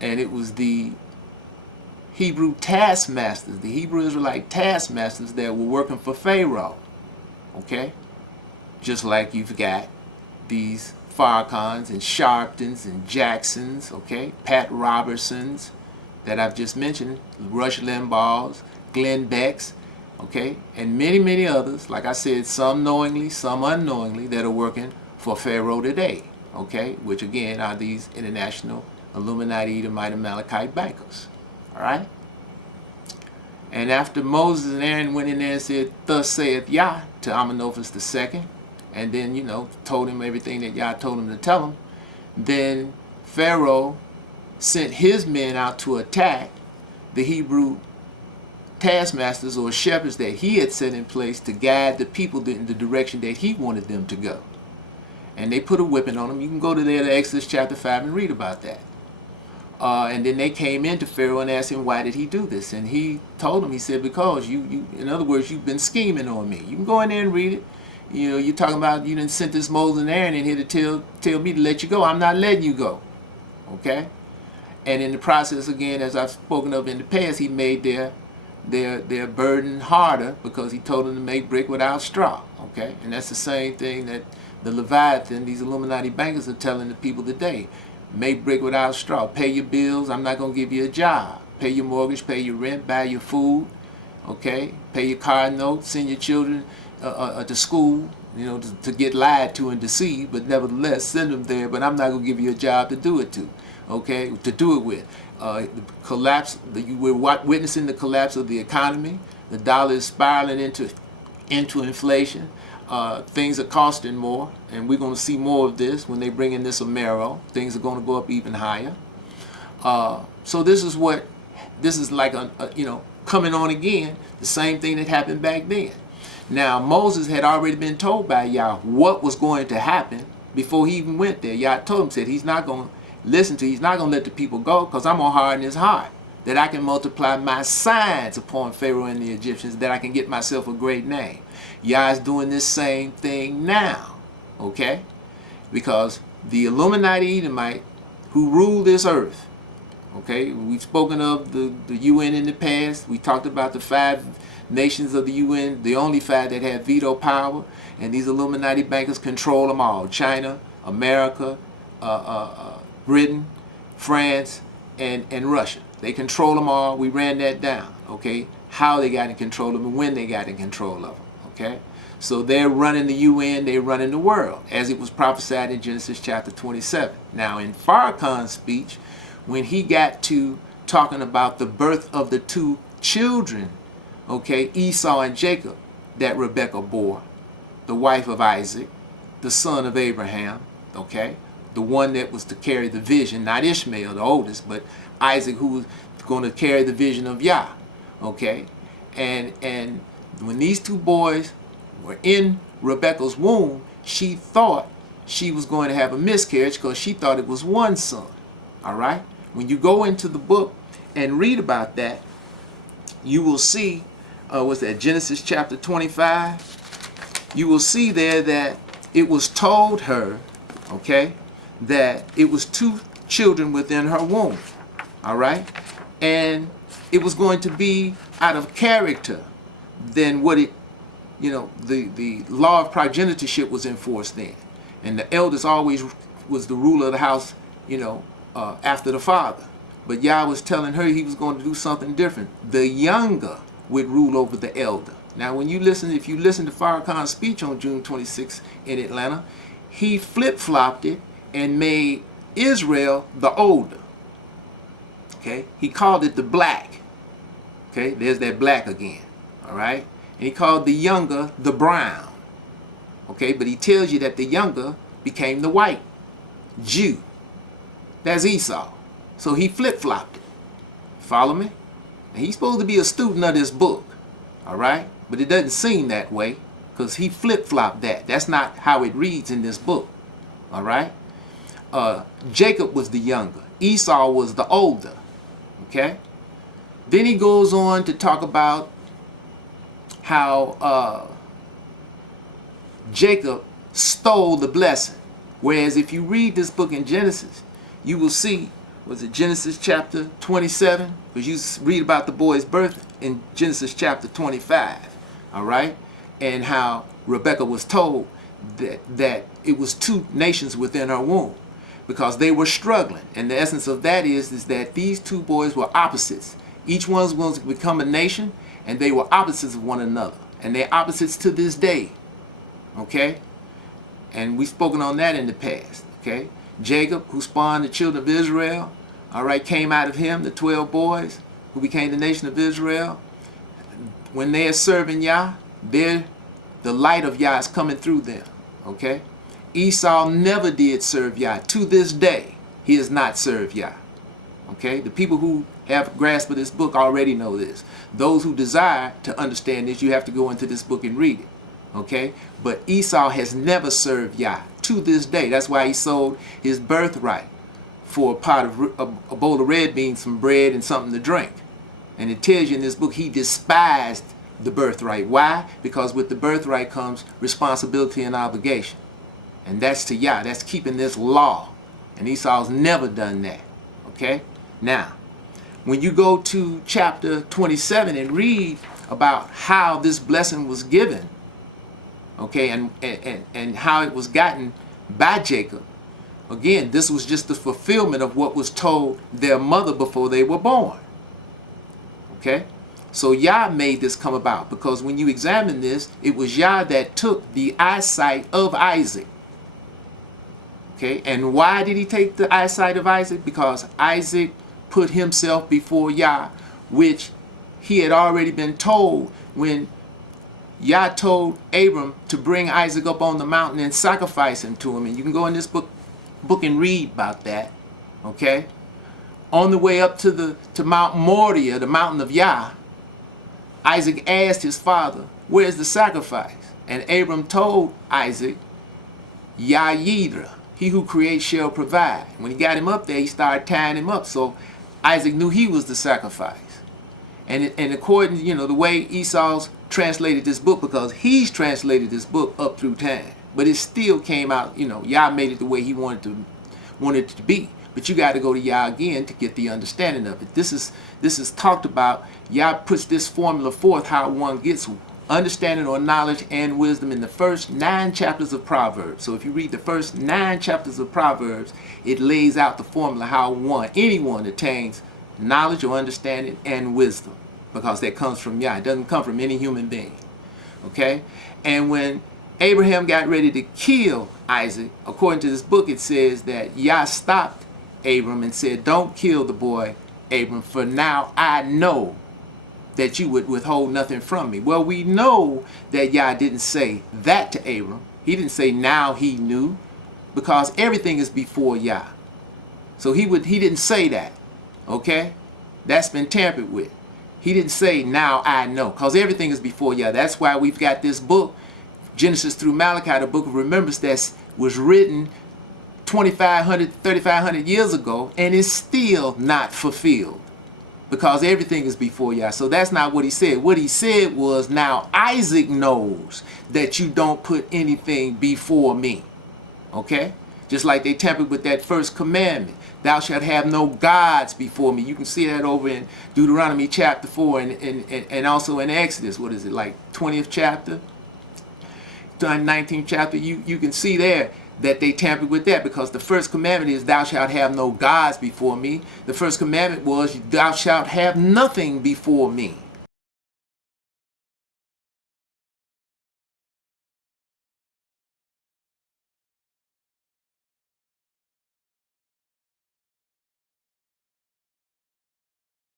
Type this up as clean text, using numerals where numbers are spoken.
and it was the Hebrew taskmasters, the Hebrew Israelite taskmasters that were working for Pharaoh. Okay? Just like you've got these Farrakhan's and Sharptons and Jacksons, okay? Pat Robertsons that I've just mentioned, Rush Limbaugh's, Glenn Beck's, okay? And many, many others, like I said, some knowingly, some unknowingly, that are working for Pharaoh today, okay? Which again are these international Illuminati, Edomite, and Malachite bankers, all right? And after Moses and Aaron went in there and said, "Thus saith Yah" to Amenophis II, and then, you know, told him everything that Yah told him to tell him, then Pharaoh sent his men out to attack the Hebrew taskmasters or shepherds that he had set in place to guide the people in the direction that he wanted them to go. And they put a whipping on them. You can go to there to Exodus chapter 5 and read about that. And then they came into Pharaoh and asked him, why did he do this? And he told them, he said, because you in other words, you've been scheming on me. You can go in there and read it. You know, you're talking about you didn't send this Moses and Aaron in here to tell me to let you go. I'm not letting you go. Okay? And in the process, again, as I've spoken of in the past, he made their burden harder because he told them to make brick without straw. Okay? And that's the same thing that the Leviathan, these Illuminati bankers, are telling the people today. Make brick without straw. Pay your bills. I'm not going to give you a job. Pay your mortgage, pay your rent, buy your food. Okay? Pay your car note, send your children to school, you know, to get lied to and deceived, but nevertheless send them there, but I'm not going to give you a job to do it to. Okay? To do it with. The collapse, we're witnessing the collapse of the economy. The dollar is spiraling into inflation. Things are costing more, and we're going to see more of this when they bring in this Amero. Things are going to go up even higher. So this is like coming on again, the same thing that happened back then. Now Moses had already been told by Yah what was going to happen before he even went there. Yah told him, said he's not going to listen to, he's not going to let the people go because I'm going to harden his heart, that I can multiply my signs upon Pharaoh and the Egyptians, that I can get myself a great name. Yah is doing this same thing now, okay? Because the Illuminati Edomite who rule this earth, okay? We've spoken of the UN in the past. We talked about the 5 nations of the UN, the only 5 that have veto power, and these Illuminati bankers control them all. China, America, Britain, France, and Russia. They control them all. We ran that down, okay? How they got in control of them and when they got in control of them, okay? So they're running the UN, they're running the world, as it was prophesied in Genesis chapter 27. Now in Farrakhan's speech, when he got to talking about the birth of the 2 children, okay, Esau and Jacob, that Rebekah bore, the wife of Isaac, the son of Abraham, okay, the one that was to carry the vision, not Ishmael, the oldest, but Isaac, who was going to carry the vision of Yah, okay? And when these 2 boys were in Rebekah's womb, she thought she was going to have a miscarriage because she thought it was one son, all right? When you go into the book and read about that, you will see, what's that, Genesis chapter 25? You will see there that it was told her, okay, that it was 2 children within her womb, all right? And it was going to be out of character than what it, you know, the law of progenitorship was enforced then. And the eldest always was the ruler of the house, you know, after the father. But Yah was telling her he was going to do something different. The younger would rule over the elder. Now when you listen, if you listen to Farrakhan's speech on June 26th in Atlanta, he flip-flopped it and made Israel the older. Okay? He called it the black. Okay? There's that black again. All right? And he called the younger the brown. Okay? But he tells you that the younger became the white Jew. That's Esau. So he flip-flopped it. Follow me? And he's supposed to be a student of this book. All right? But it doesn't seem that way because he flip-flopped that. That's not how it reads in this book. All right? Jacob was the younger. Esau was the older. Okay? Then he goes on to talk about how Jacob stole the blessing. Whereas if you read this book in Genesis, you will see was it Genesis chapter 27? Because you read about the boy's birth in Genesis chapter 25, all right? And how Rebekah was told that it was two nations within her womb because they were struggling. And the essence of that is that these two boys were opposites. Each one was going to become a nation, and they were opposites of one another. And they're opposites to this day, okay? And we've spoken on that in the past, okay? Jacob, who spawned the children of Israel, all right, came out of him, the 12 boys who became the nation of Israel. When they are serving Yah, the light of Yah is coming through them, okay? Esau never did serve Yah. To this day, he has not served Yah, okay? The people who have grasp of this book already know this. Those who desire to understand this, you have to go into this book and read it, okay? But Esau has never served Yah to this day. That's why he sold his birthright for a bowl of red beans, some bread, and something to drink. And it tells you in this book he despised the birthright. Why? Because with the birthright comes responsibility and obligation. And that's to Yah. That's keeping this law. And Esau's never done that. Okay? Now, when you go to chapter 27 and read about how this blessing was given, okay, and how it was gotten by Jacob, again, this was just the fulfillment of what was told their mother before they were born. Okay? So Yah made this come about, because when you examine this, it was Yah that took the eyesight of Isaac. Okay? And why did he take the eyesight of Isaac? Because Isaac put himself before Yah, which he had already been told when Yah told Abram to bring Isaac up on the mountain and sacrifice him to him. And you can go in this book and read about that. Okay? On the way up to Mount Moriah, the mountain of Yah, Isaac asked his father, "Where's the sacrifice?" And Abram told Isaac, "Yah Yidra, he who creates shall provide." When he got him up there, he started tying him up. So Isaac knew he was the sacrifice. And according, the way Esau's translated this book, because he's translated this book up through time, but it still came out, Yah made it the way he wanted it to be. But you got to go to Yah again to get the understanding of it. This is talked about. Yah puts this formula forth how one gets understanding or knowledge and wisdom in the first 9 chapters of Proverbs. So if you read the first 9 chapters of Proverbs, it lays out the formula how anyone attains knowledge or understanding and wisdom, because that comes from Yah. It doesn't come from any human being. Okay? And when Abraham got ready to kill Isaac, according to this book, it says that Yah stopped Abram and said, "Don't kill the boy, Abram, for now I know that you would withhold nothing from me." Well, we know that Yah didn't say that to Abram. He didn't say now he knew, because everything is before Yah. So he didn't say that. Okay? That's been tampered with. He didn't say now I know, because everything is before Yah. That's why we've got this book, Genesis through Malachi, the book of remembrance, that was written 2,500, 3,500 years ago, and is still not fulfilled, because everything is before Yah. So that's not what he said. What he said was, now Isaac knows that you don't put anything before me. Okay? Just like they tampered with that first commandment. Thou shalt have no gods before me. You can see that over in Deuteronomy chapter 4 and also in Exodus. What is it, like 20th chapter? 19th chapter. You can see there that they tampered with that, because the first commandment is thou shalt have no gods before me. The first commandment was thou shalt have nothing before me.